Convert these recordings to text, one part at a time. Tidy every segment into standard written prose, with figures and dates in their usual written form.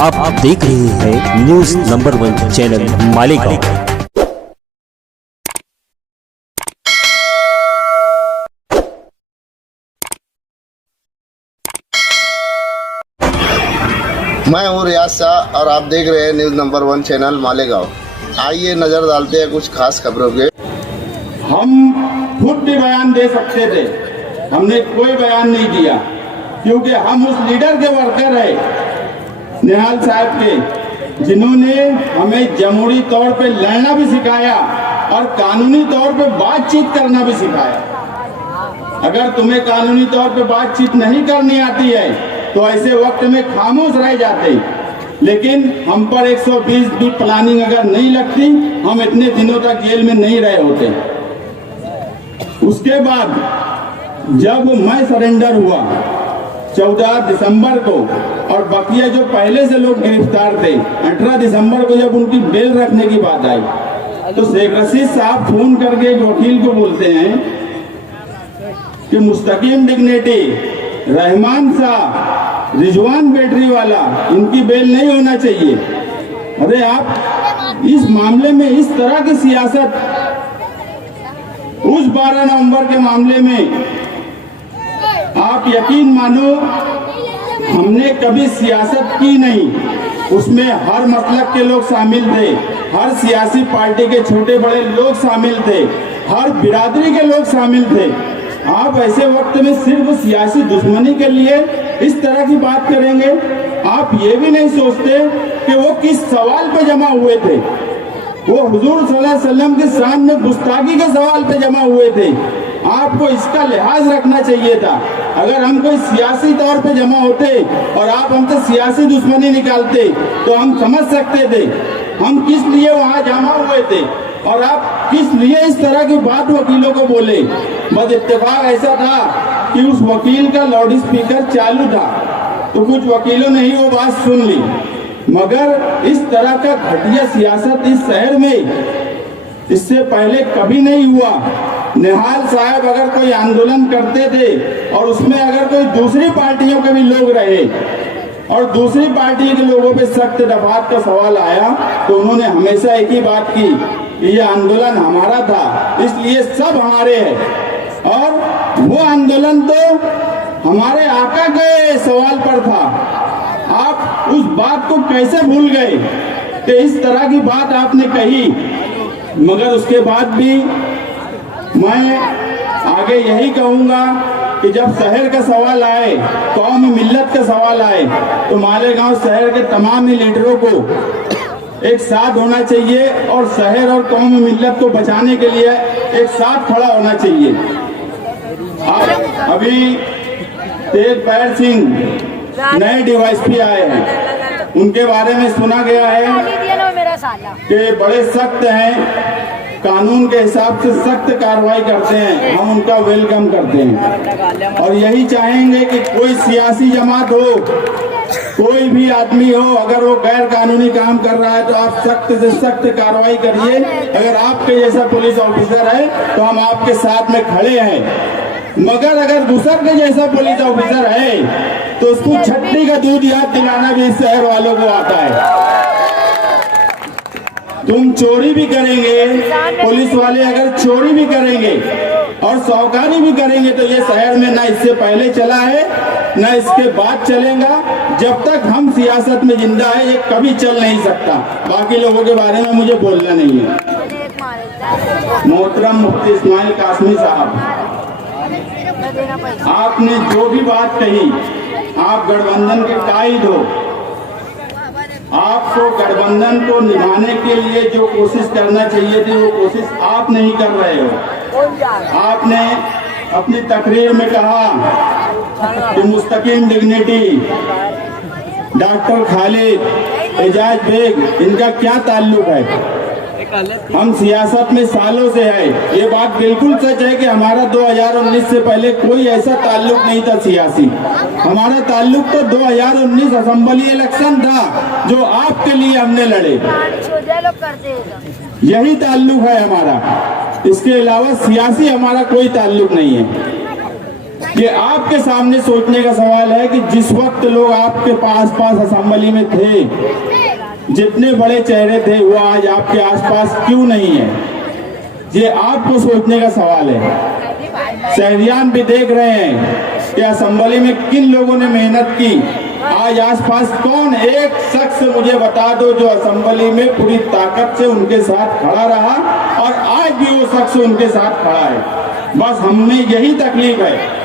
आप देख रहे हैं न्यूज नंबर 1 चैनल मालेगांव। मैं हूँ रियाज शाह और आप देख रहे हैं न्यूज नंबर 1 चैनल मालेगांव। आइए नजर डालते हैं कुछ खास खबरों के। हम खुद भी बयान दे सकते थे, हमने कोई बयान नहीं दिया क्योंकि हम उस लीडर के वर्कर है निहाल साहब के, जिन्होंने हमें जमहूरी तौर पे लड़ना भी सिखाया और कानूनी तौर पे बातचीत करना भी सिखाया। अगर तुम्हें कानूनी तौर पे बातचीत नहीं करनी आती है तो ऐसे वक्त में खामोश रह जाते, लेकिन हम पर 120 भी प्लानिंग अगर नहीं लगती हम इतने दिनों तक जेल में नहीं रहे होते। उसके बाद जब मैं सरेंडर हुआ 14 दिसंबर को और बकिया जो पहले से लोग गिरफ्तार थे 18 दिसंबर को जब उनकी बेल रखने की बात आई तो शेख रशीद साहब फोन करके एक वकील को बोलते हैं कि मुस्तकीम डिग्निटी, रहमान शाह, रिजवान बैटरी वाला, इनकी बेल नहीं होना चाहिए। अरे आप इस मामले में इस तरह की सियासत, उस 12 नवंबर के मामले में आप यकीन मानो हमने कभी सियासत की नहीं। उसमें हर मसलक के लोग शामिल थे, हर सियासी पार्टी के छोटे बड़े लोग शामिल थे, हर बिरादरी के लोग शामिल थे। आप ऐसे वक्त में सिर्फ सियासी दुश्मनी के लिए इस तरह की बात करेंगे? आप ये भी नहीं सोचते कि वो किस सवाल पे जमा हुए थे। वो हुजूर सल्लल्लाहु अलैहि वसल्लम के सामने गुस्ताखी के सवाल पे जमा हुए थे। आपको इसका लिहाज रखना चाहिए था। अगर हम कोई सियासी तौर पे जमा होते और आप हमसे सियासी दुश्मनी निकालते तो हम समझ सकते थे हम किस लिए वहाँ जमा हुए थे और आप किस लिए इस तरह की बात वकीलों को बोले। बस इत्तेफाक ऐसा था कि उस वकील का लाउड स्पीकर चालू था तो कुछ वकीलों ने ही वो बात सुन ली, मगर इस तरह का घटिया सियासत इस शहर में इससे पहले कभी नहीं हुआ। निहाल साहब अगर कोई आंदोलन करते थे और उसमें अगर कोई दूसरी पार्टियों के भी लोग रहे और दूसरी पार्टी के लोगों पे सख्त दफात का सवाल आया तो उन्होंने हमेशा एक ही बात की कि ये आंदोलन हमारा था, इसलिए सब हमारे हैं। और वो आंदोलन तो हमारे आका के सवाल पर था। आप उस बात को कैसे भूल गए कि इस तरह की बात आपने कही? मगर उसके बाद भी मैं आगे यही कहूंगा कि जब शहर का सवाल आए, कौम मिल्लत का सवाल आए तो मालेगांव शहर के तमाम ही लीडरों को एक साथ होना चाहिए और शहर और कौम मिल्लत को बचाने के लिए एक साथ खड़ा होना चाहिए। अभी तेजपाल सिंह नए डीवाईएसपी आए हैं, उनके बारे में सुना गया है कि बड़े सख्त हैं, कानून के हिसाब से सख्त कार्रवाई करते हैं। हम उनका वेलकम करते हैं और यही चाहेंगे कि कोई सियासी जमात हो, कोई भी आदमी हो, अगर वो गैर कानूनी काम कर रहा है तो आप सख्त से सख्त कार्रवाई करिए। अगर आपके जैसा पुलिस ऑफिसर है तो हम आपके साथ में खड़े हैं, मगर अगर दूसर के जैसा पुलिस ऑफिसर है तो उसको छट्टी का दूध याद दिलाना भी इस शहर वालों को आता है। तुम चोरी भी करेंगे, पुलिस वाले अगर चोरी भी करेंगे और साहूकारी भी करेंगे तो ये शहर में ना इससे पहले चला है ना इसके बाद चलेगा। जब तक हम सियासत में जिंदा है ये कभी चल नहीं सकता। बाकी लोगों के बारे में मुझे बोलना नहीं है। मोहतरम मुफ्ती इस्माइल कासमी साहब, आपने जो भी बात कही, आप गठबंधन के कायद हो, आपको गठबंधन को निभाने के लिए जो कोशिश करना चाहिए थी वो कोशिश आप नहीं कर रहे हो। आपने अपनी तकरीर में कहा कि मुस्तकीम डिग्निटी, डॉक्टर खालिद, एजाज बेग, इनका क्या ताल्लुक है? हम सियासत में सालों से है। ये बात बिल्कुल सच है कि हमारा 2019 से पहले कोई ऐसा ताल्लुक नहीं था सियासी। हमारा ताल्लुक तो 2019 असेंबली इलेक्शन था जो आपके लिए हमने लड़े, यही ताल्लुक है हमारा। इसके अलावा सियासी हमारा कोई ताल्लुक नहीं है। ये आपके सामने सोचने का सवाल है कि जिस वक्त लोग आपके पास असेंबली में थे, जितने बड़े चेहरे थे वो आज आपके आसपास क्यों नहीं है? ये आपको सोचने का सवाल है। शहरियान भी देख रहे हैं कि असेंबली में किन लोगों ने मेहनत की। आज आसपास कौन एक शख्स मुझे बता दो जो असेंबली में पूरी ताकत से उनके साथ खड़ा रहा और आज भी वो शख्स उनके साथ खड़ा है। बस हमें यही तकलीफ है।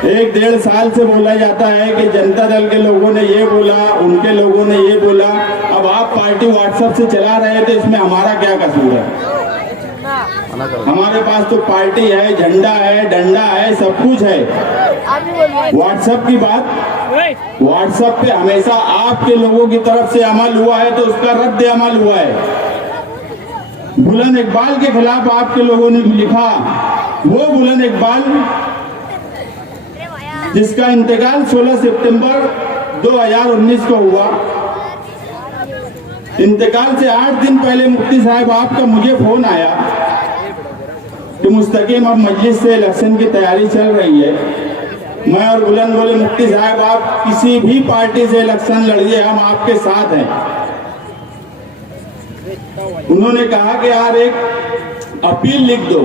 1-1.5 साल से बोला जाता है कि जनता दल के लोगों ने ये बोला, उनके लोगों ने ये बोला। अब आप पार्टी व्हाट्सएप से चला रहे थे, इसमें हमारा क्या कसूर है? हमारे पास तो पार्टी है, झंडा है, डंडा है, सब कुछ है। व्हाट्सएप की बात, व्हाट्सएप पे हमेशा आपके लोगों की तरफ से अमल हुआ है तो उसका रद्द अमल हुआ है। बुलंद इकबाल के खिलाफ आपके लोगों ने लिखा, वो बुलंद इकबाल जिसका इंतकाल 16 सितंबर 2019 को हुआ, इंतकाल से 8 दिन पहले मुफ्ती साहब आपका मुझे फोन आया कि मुस्तकीम अब मजलिस से इलेक्शन की तैयारी चल रही है। मैं और बुलंद बोले मुफ्ती साहब आप किसी भी पार्टी से इलेक्शन लड़िए, हम आपके साथ हैं। उन्होंने कहा कि यार एक अपील लिख दो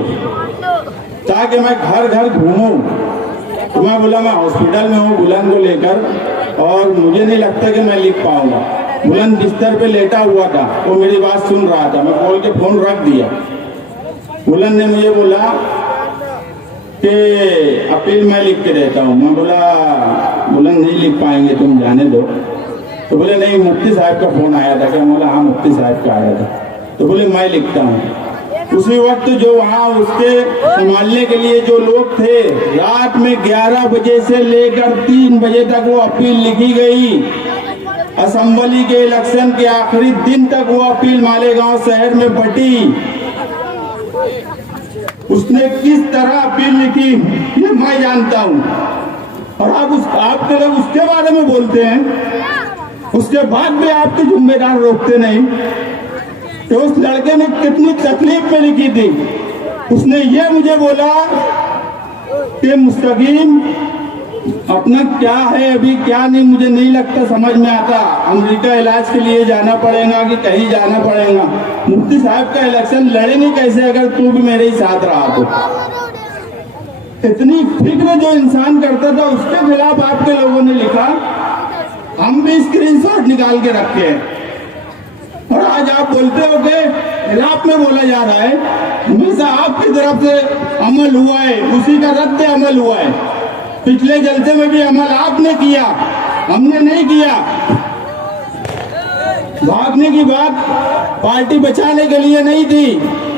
ताकि मैं घर घर घूमूं। तो मैं बोला मैं हॉस्पिटल में हूँ बुलंद को लेकर और मुझे नहीं लगता कि मैं लिख पाऊंगा। बुलंद बिस्तर पे लेटा हुआ था, वो मेरी बात सुन रहा था। मैं बोल के फोन रख दिया। बुलंद ने मुझे बोला कि अपील मैं लिख के देता हूँ। मैं बोला बुलंद नहीं लिख पाएंगे, तुम जाने दो। तो बोले नहीं मुफ्ती साहब का फोन आया था। क्या? बोला हाँ मुफ्ती साहब का आया था। तो बोले मैं लिखता हूँ। उसी वक्त जो वहाँ उसके संभालने के लिए जो लोग थे, रात में 11 बजे से लेकर 3 बजे तक वो अपील लिखी गई। असेंबली के इलेक्शन के आखिरी दिन तक वो अपील मालेगांव शहर में बटी। उसने किस तरह अपील लिखी ये मैं जानता हूँ। और आपके लोग उसके बारे में बोलते हैं, उसके बाद भी आपके जिम्मेदार रोकते नहीं। तो उस लड़के ने कितनी तकलीफ में लिखी थी। उसने ये मुझे बोला कि मुस्तकीम अपना क्या है अभी क्या नहीं मुझे नहीं लगता समझ में आता। अमेरिका इलाज के लिए जाना पड़ेगा कि कहीं जाना पड़ेगा। मुफ्ती साहब का इलेक्शन लड़े नहीं कैसे अगर तू भी मेरे ही साथ रहा तो। इतनी फिक्र जो इंसान करता था उसके खिलाफ आपके लोगों ने लिखा। हम भी स्क्रीनशॉट निकाल के रखे हैं। और आज आप बोलते हो कि खिलाफ में बोला जा रहा है। हमेशा आपकी तरफ से अमल हुआ है, उसी का रद्द अमल हुआ है। पिछले जलसे में भी अमल आपने किया, हमने नहीं किया। भागने की बात पार्टी बचाने के लिए नहीं थी,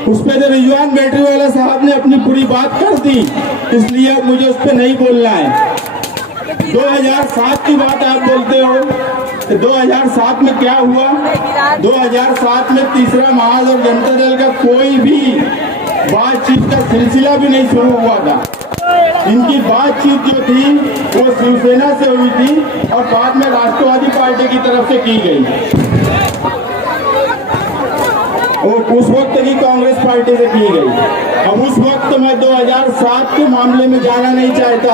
उस पर तो रिजवान बैटरी वाला साहब ने अपनी पूरी बात कर दी, इसलिए अब मुझे उस पर नहीं बोलना है। 2007 की बात आप बोलते हो, 2007 में क्या हुआ? 2007 में तीसरा महाज और जनता दल का कोई भी बातचीत का सिलसिला भी नहीं शुरू हुआ था। इनकी बातचीत जो थी वो शिवसेना से हुई थी और बाद में राष्ट्रवादी पार्टी की तरफ से की गई और उस वक्त की कांग्रेस पार्टी से की गई। अब उस वक्त मैं 2007 के मामले में जाना नहीं चाहता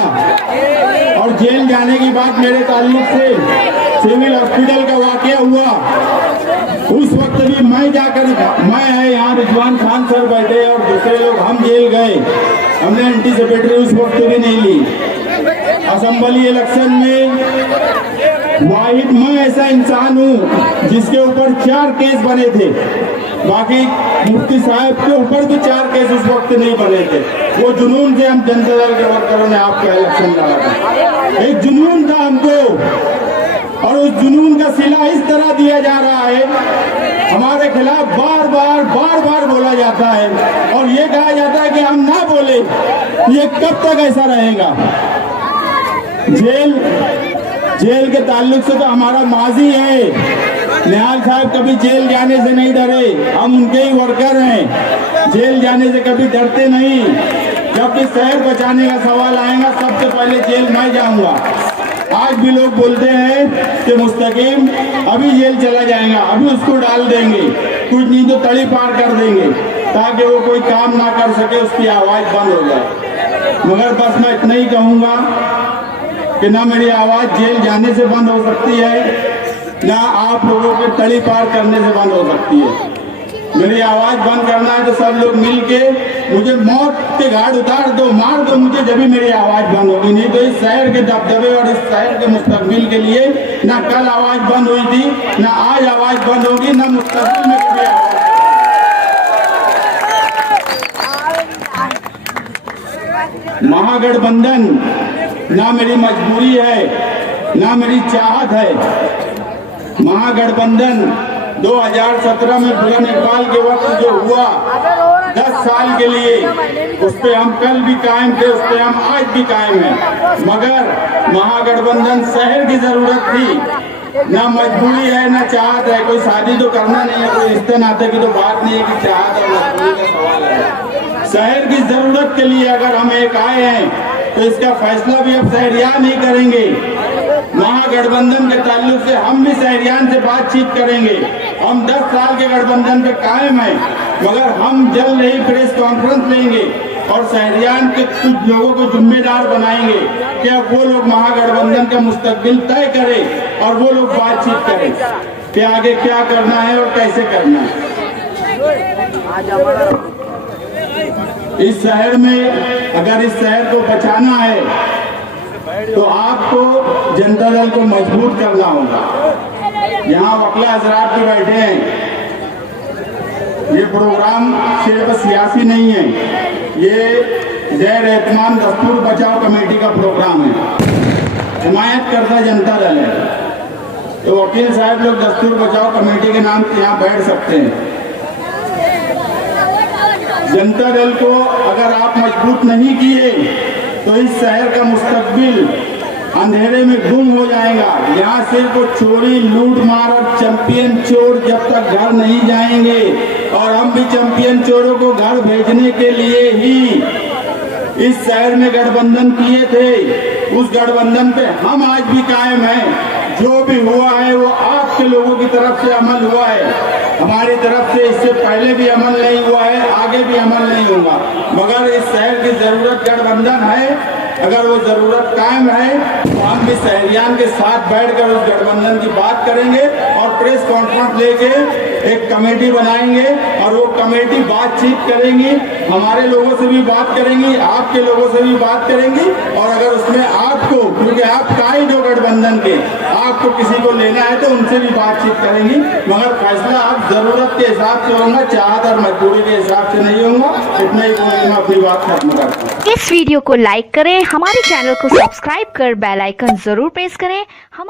और जेल जाने की बात मेरे ताल्लुक से सिविल हॉस्पिटल का वाकया हुआ। उस वक्त भी मैं जाकर मैं है यहाँ रिजवान खान सर बैठे और दूसरे लोग हम जेल गए। हमने एंटीसिपेटरी उस वक्त भी नहीं ली। असेंबली इलेक्शन में वाहिद मैं ऐसा इंसान हूँ जिसके ऊपर 4 केस बने थे। बाकी मुफ्ती साहब के ऊपर भी 4 केस उस वक्त नहीं बने थे। वो जुनून से हम जनता दल के वर्करों ने आपका इलेक्शन लड़ा था। एक जुनून था हमको और उस जुनून का सिला इस तरह दिया जा रहा है। हमारे खिलाफ बार बार बोला जाता है और ये कहा जाता है कि हम ना बोले। ये कब तक ऐसा रहेगा? जेल के ताल्लुक से तो हमारा माजी है। निहाल साहब कभी जेल जाने से नहीं डरे, हम उनके ही वर्कर हैं। जेल जाने से कभी डरते नहीं। जब भी शहर बचाने का सवाल आएगा सबसे पहले जेल मैं जाऊंगा। आज भी लोग बोलते हैं कि मुस्तकीम अभी जेल चला जाएगा, अभी उसको डाल देंगे, कुछ नहीं तो तड़ी पार कर देंगे। ताकि वो कोई काम ना कर सके, उसकी आवाज बंद हो जाए। मगर बस मैं इतना ही कहूंगा कि ना मेरी आवाज जेल जाने से बंद हो सकती है, ना आप लोगों के तड़ी पार करने से बंद हो सकती है। मेरी आवाज बंद करना है तो सब लोग मिल के मुझे मौत के घाट उतार दो, मार दो मुझे, जब भी मेरी आवाज बंद होगी। नहीं तो इस शहर के दबदबे और इस शहर के मुस्तकबिल के लिए ना कल आवाज बंद हुई थी, ना आज आवाज बंद होगी, ना मुस्तकबिल में कभी आवाज। महागठबंधन ना मेरी मजबूरी है, ना मेरी चाहत है। महागठबंधन 2017 में बुलंद इकबाल के वक्त जो हुआ 10 साल के लिए, उस पे हम कल भी कायम थे, उस पे हम आज भी कायम हैं। मगर महागठबंधन शहर की जरूरत थी, ना मजबूरी है ना चाहत है। कोई शादी तो करना नहीं है, कोई रिश्ते नाते की तो बात नहीं है कि चाहत और मजबूरी का सवाल है। शहर की जरूरत के लिए अगर हम एक आए हैं तो इसका फैसला भी अब शहरियान नहीं करेंगे। महागठबंधन के ताल्लुक से हम भी शहरियान से बातचीत करेंगे। हम 10 साल के गठबंधन पे कायम हैं, मगर हम जल्द ही प्रेस कॉन्फ्रेंस लेंगे और शहरियान के कुछ लोगों को जिम्मेदार बनाएंगे कि अब वो लोग महागठबंधन का मुस्तकबिल तय करें और वो लोग बातचीत करें कि आगे क्या करना है और कैसे करना है। इस शहर में अगर इस शहर को बचाना है तो आपको जनता दल को मजबूत करना होगा। यहाँ वकला हजरात भी बैठे हैं। ये प्रोग्राम सिर्फ सियासी नहीं है, ये ज़ैर एहतमाम दस्तूर बचाओ कमेटी का प्रोग्राम है। हिमायत करता जनता दल है, तो वकील साहब लोग दस्तूर बचाओ कमेटी के नाम से यहाँ बैठ सकते हैं। जनता दल को अगर आप मजबूत नहीं किए तो इस शहर का मुस्तकबिल अंधेरे में गुम हो जाएगा। यहाँ सिर्फ चोरी, लूट मार और चैंपियन चोर जब तक घर नहीं जाएंगे, और हम भी चैंपियन चोरों को घर भेजने के लिए ही इस शहर में गठबंधन किए थे। उस गठबंधन पे हम आज भी कायम हैं। जो भी हुआ है वो आपके लोगों की तरफ से अमल हुआ है, हमारी तरफ से इससे पहले भी अमल नहीं हुआ है, आगे भी अमल नहीं होगा। मगर इस शहर की जरूरत गठबंधन है। अगर वो जरूरत कायम है तो हम भी शहरियान के साथ बैठकर उस गठबंधन की बात करेंगे और प्रेस कॉन्फ्रेंस लेके एक कमेटी बनाएंगे और वो कमेटी बातचीत करेंगी, हमारे लोगों से भी बात करेंगी, आपके लोगों से भी बात करेंगी। और अगर उसमें आपको, क्योंकि आप कायद हो गठबंधन के, आपको किसी को लेना है तो उनसे भी बातचीत करेंगी। मगर फैसला आप जरूरत के हिसाब से होगा, चाहत और मजबूरी के हिसाब से नहीं होगा। इतना ही बोल मैं अपनी बात खत्म करता हूँ। इस वीडियो को लाइक करें, हमारे चैनल को सब्सक्राइब कर बेल आइकन जरूर प्रेस करें। हम